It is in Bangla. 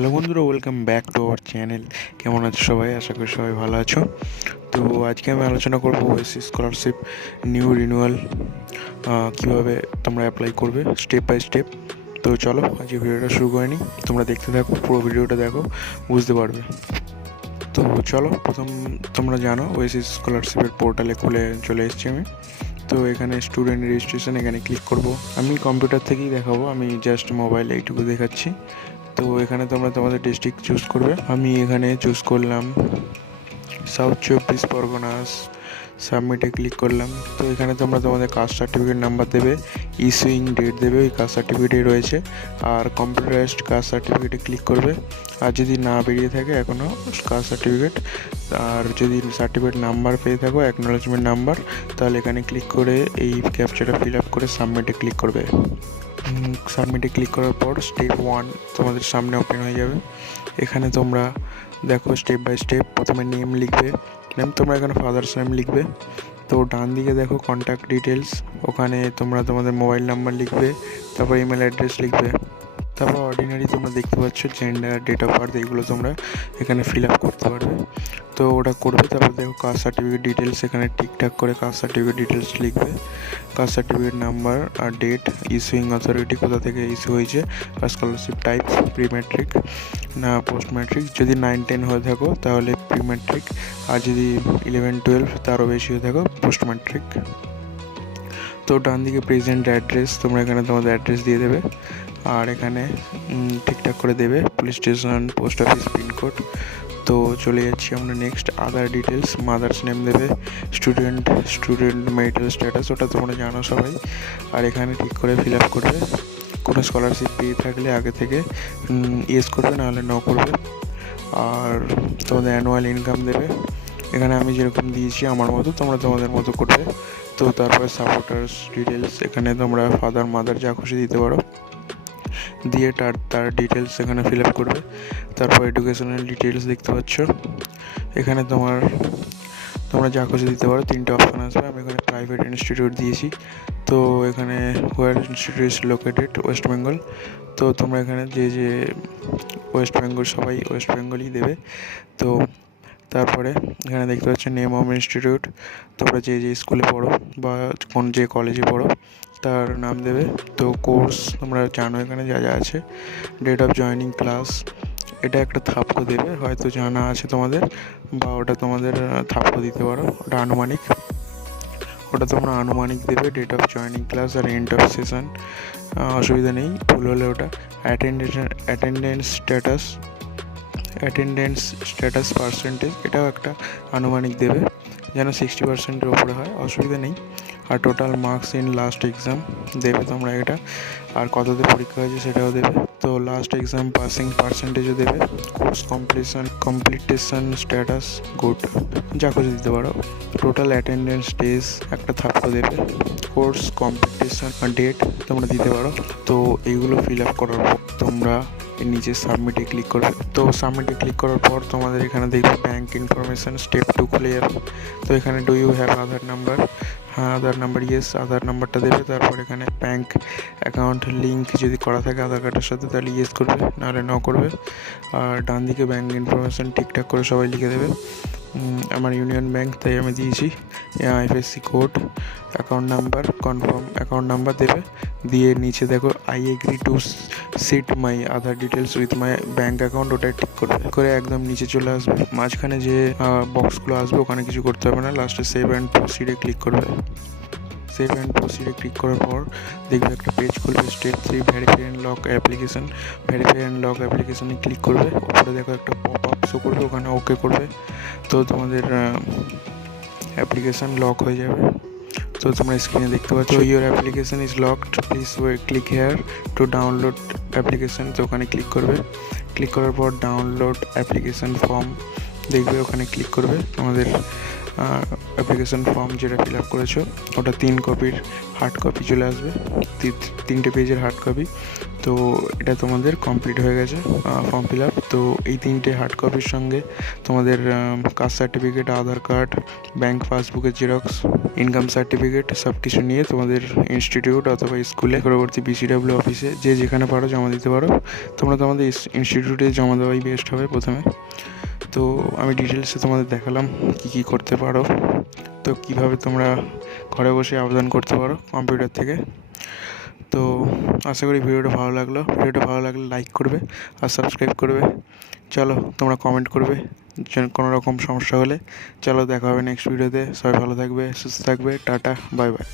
হ্যালো বন্ধুরা, welcome back to our channel. কেমন আছো সবাই? আশা করি সবাই ভালো আছো। তো আজকে আমি আলোচনা করবো ওএসসি স্কলারশিপ নিউ রিনিউয়াল কীভাবে তোমরা অ্যাপ্লাই করবে স্টেপ বাই স্টেপ। তো চলো আজকে ভিডিওটা শুরু করে নিই। তোমরা দেখতে থাকো, পুরো ভিডিওটা দেখো, বুঝতে পারবে। তো চলো, প্রথম তোমরা জানো ওএসসি স্কলারশিপের পোর্টালে খুলে চলে এসেছি আমি। তো এখানে স্টুডেন্ট রেজিস্ট্রেশন, এখানে ক্লিক করব। আমি কম্পিউটার থেকেই দেখাবো, আমি জাস্ট মোবাইলে এইটুকু দেখাচ্ছি। তো এখানে তোমরা তোমাদের ডিস্ট্রিক্ট চুজ করবে। আমি এখানে চুজ করলাম সাউথ 24 পরগনাস। সাবমিটে ক্লিক করলাম। তো এখানে তোমরা তোমাদের কাস্ট সার্টিফিকেট নাম্বার দেবে, ইস্যুইং ডেট দেবে, ওই কাস্ট সার্টিফিকেটেই রয়েছে। আর কম্পিউটারাইজড কাস্ট সার্টিফিকেটে ক্লিক করবে। আর যদি না বেরিয়ে থাকে এখনও কাস্ট সার্টিফিকেট, আর যদি সার্টিফিকেট নাম্বার পেয়ে থাকো অ্যাকনোলেজমেন্ট নাম্বার, তাহলে এখানে ক্লিক করে এই ক্যাপচাটা ফিল আপ করে সাবমিটে ক্লিক করবে। সাবমিটে ক্লিক করার পর স্টেপ 1 তোমাদের সামনে ওপেন হয়ে যাবে। এখানে তোমরা দেখো স্টেপ বাই স্টেপ। প্রথমে নেম লিখবে, তোমরা এখানে ফাদার্স নেম লিখবে। তো ডান দিকে দেখো কন্ট্যাক্ট ডিটেলস, ওখানে তোমরা তোমাদের মোবাইল নাম্বার লিখবে, তারপর ইমেল অ্যাড্রেস লিখবে। তারপর অর্ডিনারি তোমরা দেখতে পাচ্ছ জেন্ডার, ডেট অফ বার্থ, এগুলো তোমরা এখানে ফিল আপ করতে পারবে। তো ওটা করবে। তারপর দেখো কাস্ট সার্টিফিকেট ডিটেলস, এখানে ঠিকঠাক করে কাস্ট সার্টিফিকেট ডিটেলস লিখবে, কাস্ট সার্টিফিকেট নাম্বার আর ডেট, ইস্যুইং অথরিটি কোথা থেকে ইস্যু হয়েছে, আর স্কলারশিপ টাইপ প্রি ম্যাট্রিক না পোস্ট ম্যাট্রিক। যদি 9-10 হয়ে থাকো তাহলে প্রি ম্যাট্রিক, আর যদি 11-12 তারও বেশি হয়ে থাকো পোস্ট ম্যাট্রিক। তো ডান দিকে প্রেজেন্ট অ্যাড্রেস, তোমরা এখানে তোমাদের অ্যাড্রেস দিয়ে দেবে। আর এখানে ঠিকঠাক করে দেবে police station, post office, pincode. তো চলে যাচ্ছি আমরা next. Other details, mother's name দেবে, স্টুডেন্ট মেরিটাল স্ট্যাটাস, ওটা তোমরা জানো সবাই। আর এখানে ঠিক করে ফিল আপ করবে। কোনো স্কলারশিপ পেয়ে থাকলে আগে থেকে ইয়েস করবে, নাহলে ন করবে। আর তোমাদের অ্যানুয়াল ইনকাম দেবে, এখানে আমি যেরকম দিয়েছি আমার মতো তোমরা তোমাদের মতো করবে। তো তারপরে সাপোর্টার্স ডিটেলস, এখানে তোমরা ফাদার মাদার যা খুশি দিতে পারো, দিয়ে তার ডিটেলস এখানে ফিল আপ করবে। তারপর এডুকেশনাল ডিটেলস দেখতে পাচ্ছ, এখানে তোমরা যা খুশি দিতে পারো। 3টে অপশান আসবে। আমি এখানে প্রাইভেট ইনস্টিটিউট দিয়েছি। তো এখানে where institute is located, West Bengal. তো তোমরা এখানে যে ওয়েস্ট বেঙ্গল, সবাই ওয়েস্ট বেঙ্গলই দেবে। তো তারপরে এখানে দেখতে পাচ্ছ নেম অফ ইনস্টিটিউট, তোমরা যে স্কুলে পড়ো বা যে কলেজে পড়ো তার নাম দেবে। তো কোর্স তোমরা জানো এখানে যা যা আছে। ডেট অফ জয়নিং ক্লাস, এটা একটা থাপ্পো দেবে, হয়তো জানা আছে তোমাদের, বা ওটা তোমাদের থাপ্পো দিতে পারো, ওটা আনুমানিক, ওটা তোমরা আনুমানিক দেবে। ডেট অফ জয়নিং ক্লাস আর এন্ড অফ সেশন, অসুবিধা নেই, ভুল হলে ওটা। অ্যাটেন্ডেন্স স্ট্যাটাস পার্সেন্টেজ, এটাও একটা আনুমানিক দেবে, যেন 60%-এর ওপরে হয়, অসুবিধা নেই। আর total marks in last exam দেবে তোমরা এটা, আর কততে পরীক্ষা হয়েছে সেটাও দেবে। তো লাস্ট এক্সাম পাসিং পার্সেন্টেজও দেবে। কোর্স কমপ্লিটেশন স্ট্যাটাস গুড, যা খুশি দিতে পারো। টোটাল অ্যাটেন্ডেন্স ডেজ একটা থাপ্পো দেবে। কোর্স কমপ্লিটেশন ডেট তোমরা দিতে পারো। তো এইগুলো ফিল আপ করার পর তোমরা নিচে সাবমিটে ক্লিক করবে। তো সাবমিটে ক্লিক করার পর তোমাদের এখানে দেখবে ব্যাঙ্ক ইনফরমেশান স্টেপ 2 খুলে যাবে। তো এখানে do you have Aadhaar number, হ্যাঁ আধার নাম্বার, ইয়েস আধার নাম্বারটা দেবে। তারপর এখানে ব্যাঙ্ক অ্যাকাউন্ট লিঙ্ক যদি করা থাকে আধার কার্ডের সাথে তাহলে ইয়েস করবে, নাহলে ন করবে। আর ডান দিকে ব্যাঙ্ক ইনফরমেশান ঠিকঠাক করে সবাই লিখে দেবে। আমার ইউনিয়ন ব্যাঙ্ক, তাই আমি দিয়েছি। IFSC code, account number, confirm account number দেবে। দিয়ে নিচে দেখো I agree to seed my Aadhaar details with my bank account, ওটাই ঠিক করবে। করে একদম নিচে চলে আসবে। মাঝখানে যে বক্সগুলো আসবে ওখানে কিছু করতে হবে না, লাস্টে সেভ অ্যান্ড প্রসিডে ক্লিক করবে। সেভ অ্যান্ড প্রসিডে ক্লিক করার পর দেখবে একটা পেজ খুলবে। Step 3 verify and lock application, verify and lock অ্যাপ্লিকেশনে ক্লিক করবে। ওপরে দেখো একটা পপ আপ শো করবে, ওখানে ওকে করবে। তো তোমাদের অ্যাপ্লিকেশান লক হয়ে যাবে। তো তোমরা স্ক্রিনে দেখতে পাচ্ছ your application is locked, please click here to download application. তো ওখানে ক্লিক করবে। ক্লিক করার পর ডাউনলোড অ্যাপ্লিকেশান ফর্ম দেখবে, ওখানে ক্লিক করবে। আমাদের অ্যাপ্লিকেশান ফর্ম যেটা ফিল আপ করেছো ওটা 3 কপির হার্ড কপি চলে আসবে, 3টে পেজের হার্ড কপি। তো এটা তোমাদের কমপ্লিট হয়ে গেছে ফর্ম ফিল আপ। তো এই 3টে হার্ড কপির সঙ্গে তোমাদের কাস্ট সার্টিফিকেট, আধার কার্ড, ব্যাংক পাসবুকের জেরক্স, ইনকাম সার্টিফিকেট সব কিছু নিয়ে তোমাদের ইনস্টিটিউট অথবা স্কুলে পরবর্তী BCW অফিসে যে যেখানে পারো জমা দিতে পারো। তোমরা তোমাদের ইনস্টিটিউটে জমা দেওয়াই বেস্ট হবে প্রথমে। তো আমি ডিটেলসে তোমাদের দেখালাম কী কী করতে পারো, তো কীভাবে তোমরা ঘরে বসে আবেদন করতে পারো কম্পিউটার থেকে। তো আশা করি ভিডিওটা ভালো লাগলো লাইক করবে আর সাবস্ক্রাইব করবে। চলো তোমরা কমেন্ট করবে কোনো রকম সমস্যা হলে। চলো দেখা হবে নেক্সট ভিডিওতে। সবাই ভালো থাকবে, সুস্থ থাকবে, টাটা, বাই বাই।